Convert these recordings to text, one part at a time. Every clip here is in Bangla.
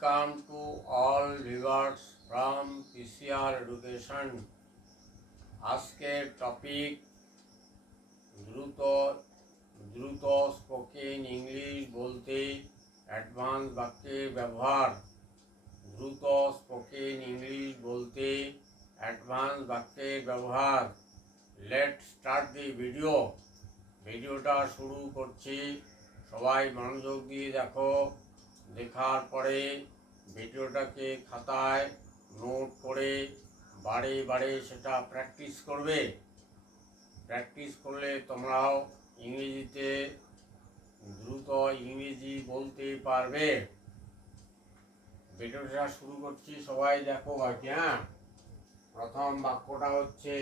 Welcome to all viewers from PCR Education. আজকের টপিক দ্রুত দ্রুত স্পোকেন ইংলিশ বলতে অ্যাডভান্স বাক্যের ব্যবহার। দ্রুত স্পোকেন ইংলিশ বলতে অ্যাডভান্স বাক্যের ব্যবহার। লেট স্টার্ট দি ভিডিও ভিডিওটা শুরু করছি। সবাই মনোযোগ দিয়ে দেখো। দেখার পরে ভিডিওটাকে খাতায় নোট করে বারে বারে সেটা প্র্যাকটিস করবে। প্র্যাকটিস করলে তোমরাও ইংরেজিতে দ্রুত ইংরেজি বলতে পারবে। ভিডিওটা শুরু করছি, সবাই দেখো বাকি হ্যাঁ? প্রথম বাক্যটা হচ্ছে,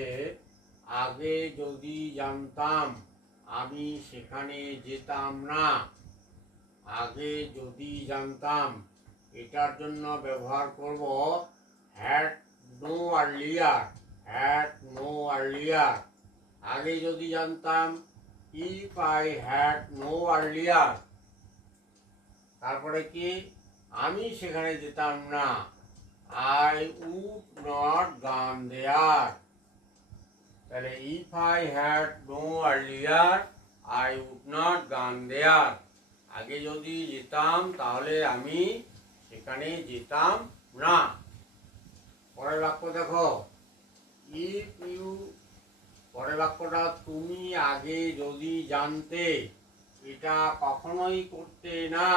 আগে যদি জানতাম আমি সেখানে যেতাম না। আগে যদি জানতাম, এটার জন্য ব্যবহার করব had known earlier had known earlier আগে যদি জানতাম if I had known earlier তারপরে কি? আমি সেখানে যেতাম না। I would not gone there তাহলে if I had known earlier I would not gone there আগে যদি যেতাম, তাহলে আমি সেখানে যেতাম না। পরের বাক্য দেখো। ইফ ইউ পরের বাক্যটা তুমি আগে যদি জানতে, এটা কখনোই করতে না।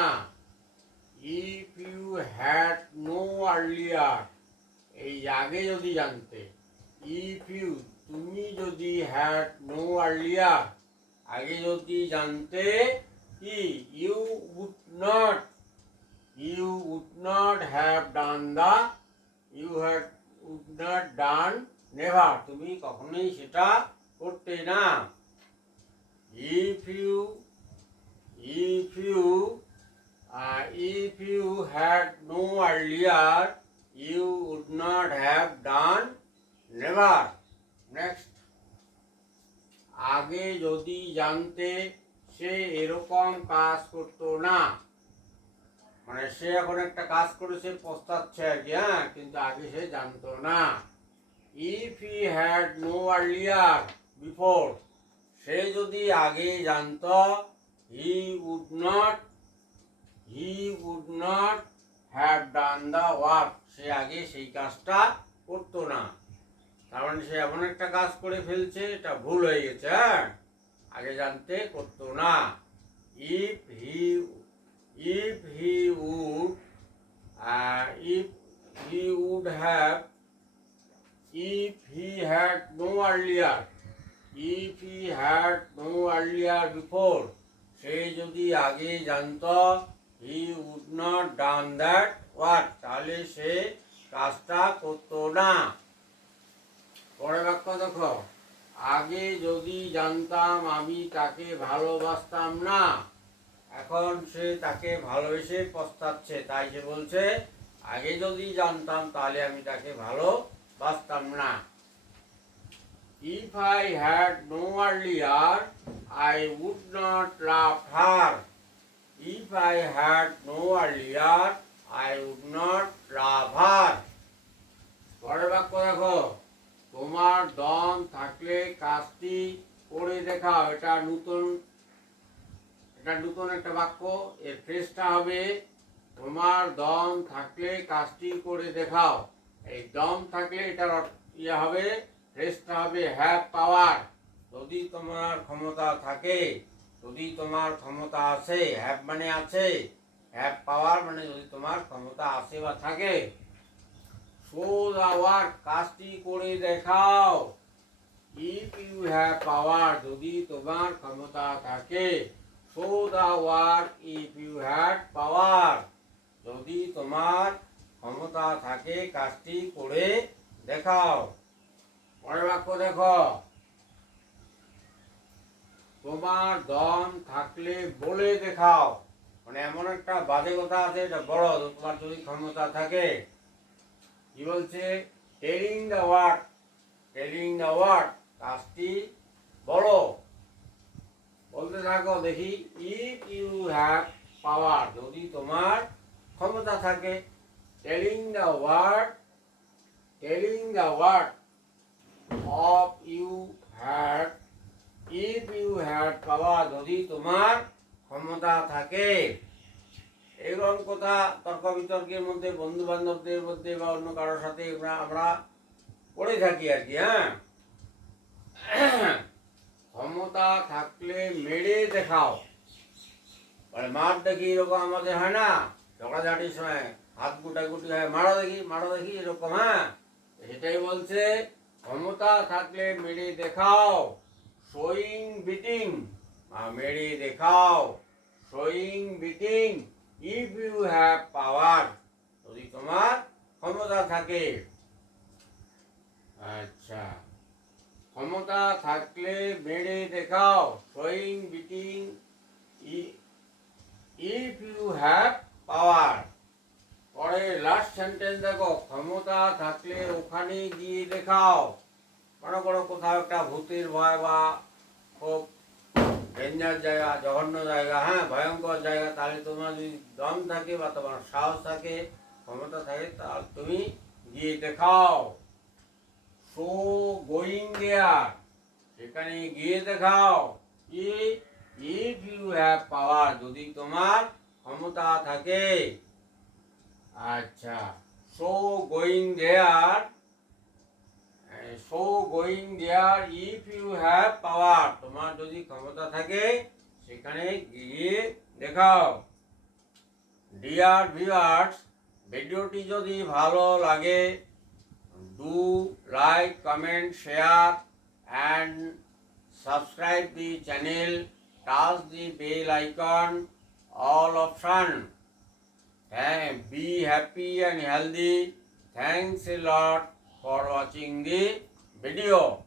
If you had known earlier এই আগে যদি জানতে ইফ ইউ তুমি যদি হ্যাড নো আর্লিয়ার আগে যদি জানতে কি you would not you would not have done the you had would not done never তুমি কখনোই সেটা করতে না। If you if you if you had know earlier you would not have done never next আগে যদি জানতে সে এরকম কাজ করতো না। মানে সে এখন একটা কাজ করেছে পস্তাচ্ছে আর কি হ্যাঁ কিন্তু আগে সে জানতো না। If he had know earlier before সে যদি আগে জানতো he would not he would not have done the work সে আগে সেই কাজটা করতো না। তার মানে সে এমন একটা কাজ করে ফেলছে, এটা ভুল হয়ে গেছে হ্যাঁ। আগে জানতে করতো না। If he if he would if he would have if he had know earlier if he had know earlier before সে যদি আগে জানত he would not done that work তাহলে সে কাজটা করতো না। পরের বাক্য দেখো। আগে যদি জানতাম আমি তাকে ভালোবাসতাম না, এখন সে তাকে ভালোবেসে পস্তাচ্ছে, তাই সে বলছে, আগে যদি জানতাম তাহলে আমি তাকে ভালোবাসতাম না। If I had know earlier I would not love her if I had know earlier I would not love her পরের বাক্য দেখো। তোমার দম থাকলে কাজটি করে দেখাও। এটা নতুন এটা নতুন একটা বাক্য। এর ফ্রেশটা হবে, তোমার দম থাকলে কাজটি করে দেখাও। এই দম থাকলে এটার ইয়ে হবে ফ্রেশটা হবে হ্যাভ পাওয়ার যদি তোমার ক্ষমতা থাকে, যদি তোমার ক্ষমতা আছে হ্যাভ মানে আছে। হ্যাভ পাওয়ার মানে যদি তোমার ক্ষমতা আছে বা থাকে দা ওয়ার্ক কাজটি করে দেখাও ইফ ইউ হ্যাভ পাওয়ার যদি তোমার ক্ষমতা থাকে show the work if you had power যদি তোমার ক্ষমতা থাকে কাজটি করে দেখাও পরের বাক্য দেখো। তোমার দম থাকলে বলে দেখাও। মানে এমন একটা বাজে কথা আছে, এটা বড় তোমার যদি ক্ষমতা থাকে কি বলছে? Telling the word telling the word কাজটি বড় বলতে থাকো, দেখি ইফ ইউ হ্যাভ পাওয়ার যদি তোমার ক্ষমতা থাকে telling the word telling the word of you had if you had power যদি তোমার ক্ষমতা থাকে। এরকম কথা তর্ক বিতর্কের মধ্যে বন্ধু বান্ধবদের মধ্যে বা অন্য কারোর সাথে আমরা পড়ে থাকি আর কি হ্যাঁ? ক্ষমতা থাকলে মেরে দেখাও। মানে মার দেখি এরকম আমাদের হয় না, ঝগড়াঝাটির সময় হাত গুটাগুটি হয়, মারো দেখি মারো দেখি এরকম হ্যাঁ? সেটাই বলছে, ক্ষমতা থাকলে মেরে দেখাও, শোয়িং বিটিং মেরে দেখাও, showing beating. If you have power যদি তোমার ক্ষমতা থাকে। আচ্ছা। ক্ষমতা থাকলে বেড়ে দেখাও। Showing beating if you have power পরে লাস্ট সেন্টেন্স দেখো, ক্ষমতা থাকলে ওখানে গিয়ে দেখাও। মনে করো কোথাও একটা ভূতের ভয় বা খুব ডেঞ্জার জায়গা, জঘন্য জায়গা হ্যাঁ ভয়ঙ্কর জায়গা, তাহলে তোমার যদি দম থাকে বা তোমার সাহস থাকে, ক্ষমতা থাকে, তাহলে তুমি গিয়ে দেখাও। শো গোয়িং দেয়ার সেখানে গিয়ে দেখাও ইফ ইউ হ্যাভ পাওয়ার যদি তোমার ক্ষমতা থাকে। আচ্ছা show going there going there if you have power তোমার যদি ক্ষমতা থাকে, সেখানে গিয়ে দেখাও ডিয়ার ভিউয়ার্স ভিডিওটি যদি ভালো লাগে do like comment share and subscribe the channel touch the bell icon all option be happy and healthy. Thanks a lot for watching the 밀리요